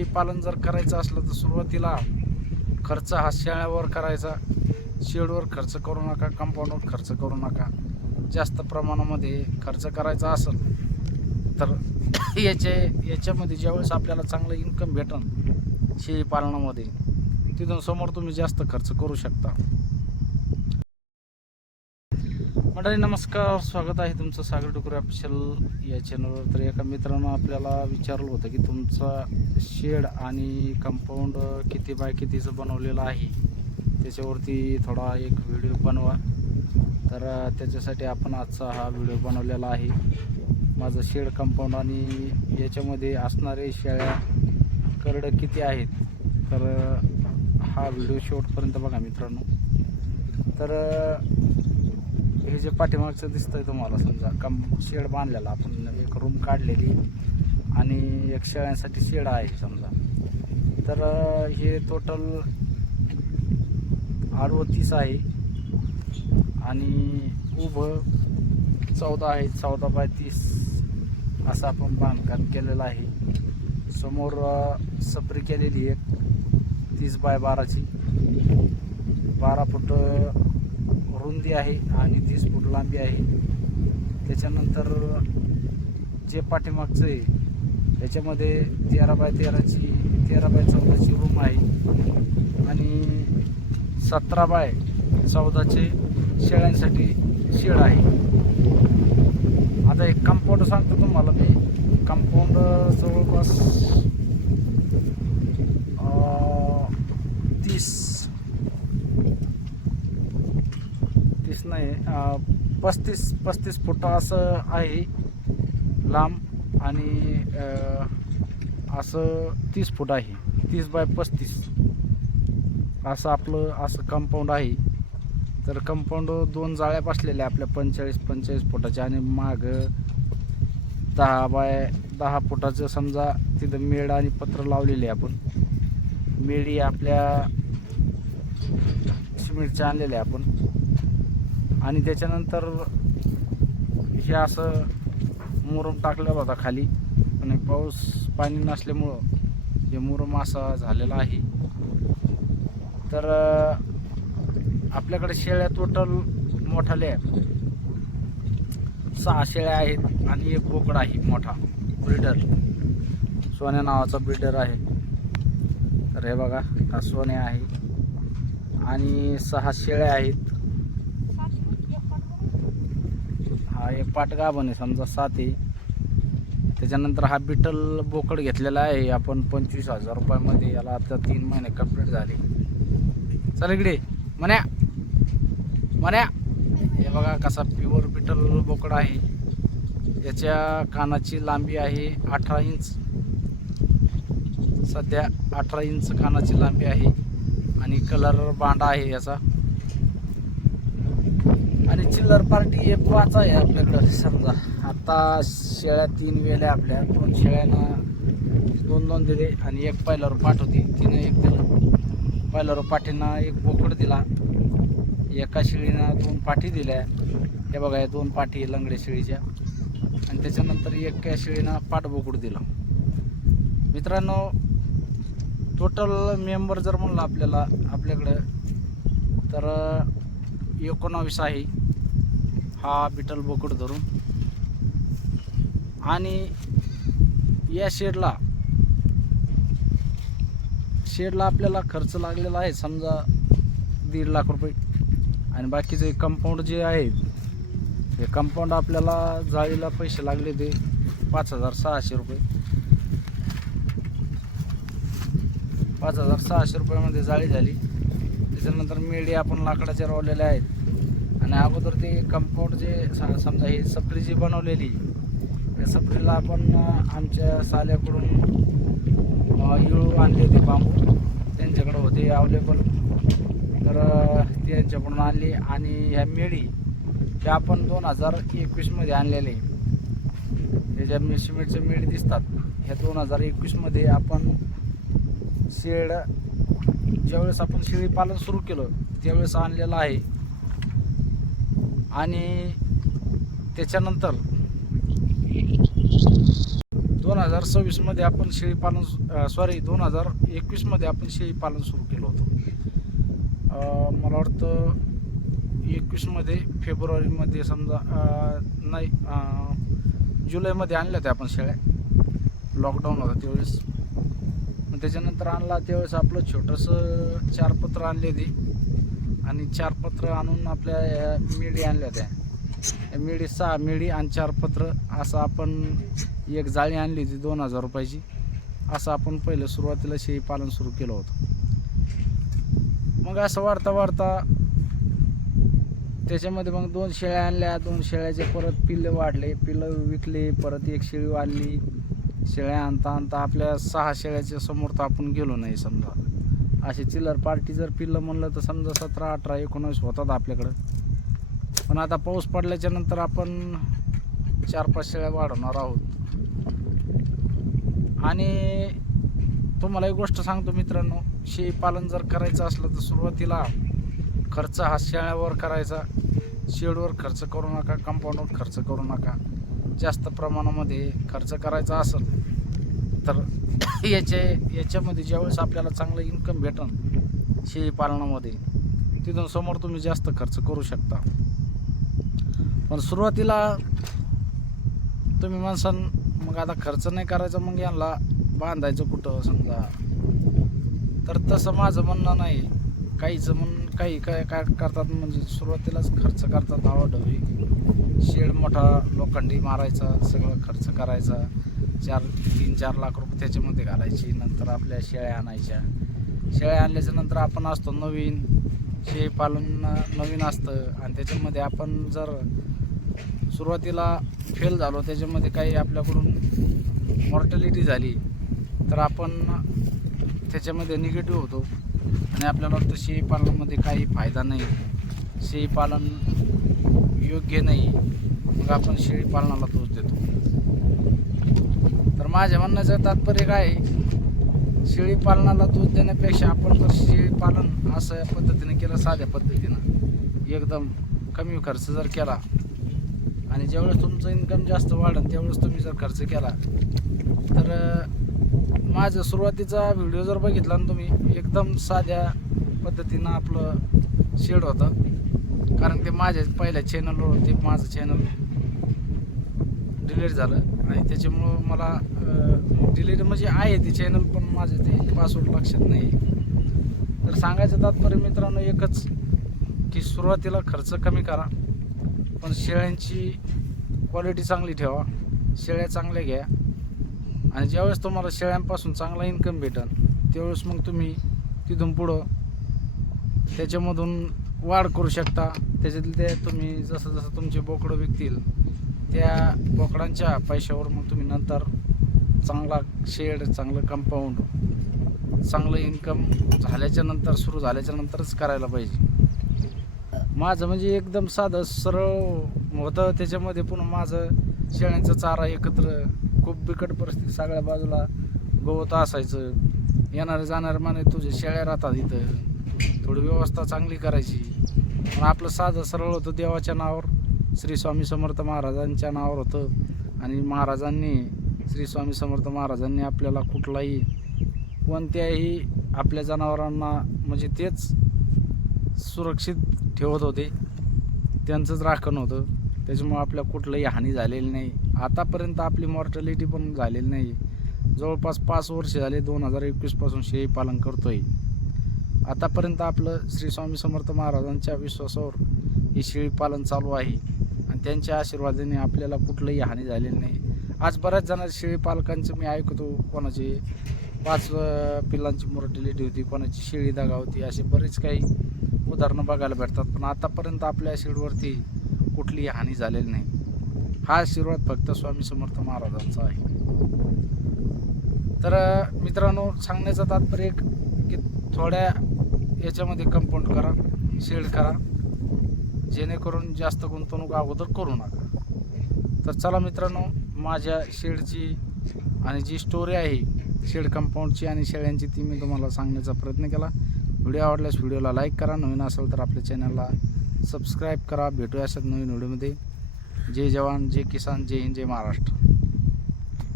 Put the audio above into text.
शेळी पालन जर करायचं असलं तर सुरुवातीला खर्च हा शेळ्यावर करायचा, शेडवर खर्च करू नका, कंपाऊंडवर खर्च करू नका. जास्त प्रमाणामध्ये खर्च करायचा असेल तर याच्यामध्ये ज्यावेळेस आपल्याला चांगलं इन्कम भेटन शेळी पालनामध्ये, तिथून समोर तुम्ही जास्त खर्च करू शकता. मंडळी नमस्कार, स्वागत आहे तुमचं सागर डुकरे ऑफिशियल या चॅनलवर. तर एका मित्रानं आपल्याला विचारलं होतं की तुमचा शेड आणि कंपाऊंड किती बाय कितीचं बनवलेलं आहे, त्याच्यावरती थोडा एक व्हिडिओ बनवा. तर त्याच्यासाठी आपण आजचा हा व्हिडिओ बनवलेला आहे. माझं शेड, कंपाऊंड आणि याच्यामध्ये असणारे शेळ्या करडं किती आहेत, तर हा व्हिडिओ शेवटपर्यंत बघा मित्रांनो. तर हे जे पाठीमागचं दिसतंय तुम्हाला, समजा शेड बांधलेला, आपण एक रूम काढलेली आणि एक शेळ्यांसाठी शेड आहे समजा. तर हे टोटल 38 आहे आणि उभं 14 आहे. 14 बाय 30 असं आपण बांधकाम केलेलं आहे. समोर सपरी केलेली एक 30 बाय 12ची, 12 फूट रुंदी आहे आणि 30 फूट लांबी आहे. त्याच्यानंतर जे पाठीमागचं आहे त्याच्यामध्ये 13 बाय 13ची 13 बाय 14ची रूम आहे आणि 17 बाय 14चे शेळ्यांसाठी शेड आहे. आता एक कंपाऊंड सांगतो तुम्हाला मी. कंपाऊंड जवळपास 35 फूट असं आहे लांब आणि असं 30 फूट आहे. 30 बाय 35 असं आपलं असं कंपाऊंड आहे. तर कंपाऊंड 2 जाळ्या बसलेल्या आपल्या 45 फुटाच्या आणि माग 10 बाय 10 फुटाचं समजा तिथं मेड आणि पत्र लावलेले. आपण मेडी आपल्या सिमेंटच्या आणलेल्या आपण. आणि त्याच्यानंतर हे असं मुरुम टाकलेला होता खाली, पण पाऊस पाणी नसल्यामुळं हे मुरुम असा झालेला आहे. तर आपल्याकडे शेळ्या टोटल मोठाल्या 6 शेळ्या आहेत आणि एक बोकड आहे मोठा ब्रीडर, सोन्या नावाचा ब्रीडर आहे. तर हे बघा, हा सोन्या आहे आणि 6 शेळ्या आहेत. हा एक पाटगाभण आहे समजा, 7 आहे. त्याच्यानंतर हा बिटल बोकड घेतलेला आहे आपण 25,000 रुपयामध्ये. याला आता 3 महिने कंप्लीट झाले. चल इकडे मन्या मन्या. हे बघा कसा प्युअर बिटल बोकड आहे. याच्या कानाची लांबी आहे 18 इंच. सध्या 18 इंच कानाची लांबी आहे आणि कलर बांडा आहे याचा. आणि चिल्लर पार्टी एक 5 आहे आपल्याकडं समजा. आता शेळ्या 3 वेल्या आपल्या. 2 शेळ्यांना 2 दिले आणि एक पहिल्यावर पाठ होती, तिनं एक दिलं. पहिल्यावर पाठींना एक बोकड दिला. एका शेळीनं 2 पाठी दिल्या. हे बघा, या 2 पाठी लंगडे शेळीच्या. आणि त्याच्यानंतर एका शेळीनं पाठबोकड दिलं. मित्रांनो, टोटल मेंबर जर म्हणलं आपल्याकडं तर 19 आहे हा बिटल बोकड धरून. आणि या शेडला आपल्याला खर्च लागलेला आहे समजा 1.5 लाख रुपये. आणि बाकीचे कंपाऊंड जे आहे, हे कंपाऊंड आपल्याला जाळीला पैसे लागले ते 5,600 रुपये. 5,600 रुपयामध्ये जाळी झाली. त्याच्यानंतर मेडी आपण लाकडाच्या रोवलेल्या आहेत. आणि अगोदर ते कंपाऊंड जे समजा ही सपरी जी बनवलेली, त्या सपरीला आपण आमच्या साल्याकडून इळू आणले होते, बांबू त्यांच्याकडे होते अवेलेबल. तर त्यांच्याकडून आणली. आणि ह्या मेडी त्या आपण 2021मध्ये आणलेले. हे ज्या सिमेंटचे मेडी दिसतात ह्या 2021मध्ये आपण शेड ज्यावेळेस आपण शेळी पालन सुरू केलं त्यावेळेस आणलेलं आहे. आणि त्याच्यानंतर 2026 मध्ये आपण शेळीपालन 2021 मध्ये आपण शेळीपालन सुरू केलं होतं. मला वाटतं 21 मध्ये फेब्रुवारीमध्ये समजा जुलैमध्ये आणल्या होत्या आपण शेळ्या. लॉकडाऊन होता त्यावेळेस. मग त्याच्यानंतर आणला त्यावेळेस आपलं छोटंसं 4 पत्र आणले होते आणि 4 पत्र आणून आपल्या मेढी आणल्या होत्या. मेढी 6 मेढी आणि 4 पत्र असं आपण एक जाळी आणली होती 2000 रुपयाची. असं आपण पहिलं सुरुवातीला शेळीपालन सुरू केलं होतं. मग असं वाढता त्याच्यामध्ये मग 2 शेळ्या आणल्या. 2 शेळ्याचे परत पिल्लं वाढले, पिल्लं विकले, परत एक शेळी आणली. शेळ्या आणता आपल्या 6 शेळ्याच्या समोर तर आपण गेलो नाही. समजा असे चिल्लर पार्टी जर पिल्लं म्हणलं तर समजा 17, 18, 19 होतात आपल्याकडं. पण आता पाऊस पडल्याच्या नंतर आपण 4-5 शेळ्या वाढवणार आहोत. आणि तुम्हाला एक गोष्ट सांगतो मित्रांनो, शेळीपालन जर करायचं असलं तर सुरुवातीला खर्च हा शेळ्यावर करायचा. शेडवर खर्च करू नका, कंपाऊंडवर खर्च करू नका. जास्त प्रमाणामध्ये खर्च करायचा असेल तर याच्यामध्ये ज्यावेळेस आपल्याला चांगलं इन्कम भेटन शेळीपालनामध्ये, तिथून समोर तुम्ही जास्त खर्च करू शकता. पण सुरुवातीला तुम्ही म्हणसान मग आता खर्च नाही करायचा, मग यांना बांधायचं कुठं समजा, तर तसं माझं म्हणणं नाही. काही काय करतात म्हणजे सुरुवातीलाच खर्च करतात. आवाढवी शेड मोठा लोखंडी मारायचा, सगळं खर्च करायचा, 3-4 लाख रुपये त्याच्यामध्ये घालायची. नंतर आपल्या शेळ्या आणायच्या. शेळ्या आणल्याच्या नंतर आपण असतो नवीन, शेळीपालन नवीन असतं आणि त्याच्यामध्ये आपण जर सुरुवातीला फेल झालो, त्याच्यामध्ये काही आपल्याकडून मॉर्टॅलिटी झाली तर आपण त्याच्यामध्ये निगेटिव्ह होतो आणि आपल्याला वाटतं शेळीपालनामध्ये काही फायदा नाही, शेळीपालन योग्य नाही, मग आपण शेळीपालनाला दोष देतो. तर माझ्या म्हणण्याचं तात्पर्य काय आहे, शेळीपालनाला दोष देण्यापेक्षा आपण जर शेळीपालन असं पद्धतीने केलं, साध्या पद्धतीनं एकदम कमी खर्च जर केला आणि ज्यावेळेस तुमचं इन्कम जास्त वाढेल त्यावेळेस तुम्ही जर खर्च केला तर माझं सुरुवातीचा व्हिडिओ जर बघितला ना तुम्ही, एकदम साध्या पद्धतीनं आपलं शेड होतं. कारण ते माझ्या पहिल्या चॅनलवर होते, माझं चॅनल डिलीट झालं आणि त्याच्यामुळं मला डिलीट म्हणजे आहे ते चॅनल, पण माझं ते पासवर्ड लक्षात नाही. तर सांगायचं तात्पर्य मित्रांनो एकच की सुरुवातीला खर्च कमी करा, पण शेळ्यांची क्वालिटी चांगली ठेवा, शेळ्या चांगल्या घ्या आणि ज्यावेळेस तुम्हाला शेळ्यांपासून चांगला इन्कम भेटेल त्यावेळेस मग तुम्ही तिथून पुढं त्याच्यामधून वाढ करू शकता. त्याच्यातले ते तुम्ही जसं तुमचे बोकडं विकतील त्या बोकडांच्या पैशावर मग तुम्ही नंतर चांगला शेड, चांगलं कंपाऊंड, चांगलं इन्कम सुरू झाल्याच्या नंतरच करायला पाहिजे. माझं म्हणजे एकदम साधं सरळ होतं. त्याच्यामध्ये पुन्हा माझं शेळ्यांचा चारा एकत्र, खूप बिकट परिस्थिती, सगळ्या बाजूला गवत असायचं. येणारे जाणारे माने तुझे शेळ्या राहतात इथं, थोडी व्यवस्था चांगली करायची. पण आपलं साधं सरळ होतं. देवाच्या नावावर, श्री स्वामी समर्थ महाराजांच्या नावावर होतं आणि महाराजांनी, श्री स्वामी समर्थ महाराजांनी आपल्याला कुठलाही कोणत्याही आपल्या जनावरांना म्हणजे तेच सुरक्षित ठेवत होते, त्यांचंच राखण होतं. त्याच्यामुळं आपल्या कुठलंही हानी झालेली नाही. आतापर्यंत आपली मॉर्टॅलिटी पण झालेली नाही. जवळपास 5 वर्ष झाले, 2021 पासून शेळीपालन करतोय. आतापर्यंत आपलं श्री स्वामी समर्थ महाराजांच्या विश्वासावर हे शेळीपालन चालू आहे आणि त्यांच्या आशीर्वादाने आपल्याला कुठलंही हानी झालेली नाही. आज बऱ्याच जणांच्या शेळीपालकांचं मी ऐकतो, कोणाची 5 पिल्लांची मॉर्टॅलिटी होती, कोणाची शेळी दगा होती, असे बरेच काही उदाहरणं बघायला भेटतात. पण आतापर्यंत आपल्या शेडवरती कुठलीही हानी झालेली नाही. हा आशीर्वाद फक्त स्वामी समर्थ महाराजांचा आहे. तर मित्रांनो, सांगण्याचं तात्पर्य की थोड्या याच्यामध्ये कंपाऊंड करा, शेड करा, जेणेकरून जास्त गुंतवणूक अगोदर करू नका. तर चला मित्रांनो, माझ्या शेडची आणि जी स्टोरी आहे शेड कंपाऊंडची आणि शेळ्यांची ती मी तुम्हाला सांगण्याचा प्रयत्न केला. व्हिडिओ आवडल्यास व्हिडिओला लाईक करा, नवीन असेल तर आपल्या चॅनलला सबस्क्राईब करा. भेटूया अशाच नवीन व्हिडिओमध्ये. जय जवान, जय किसान, जय हिंद, जय महाराष्ट्र.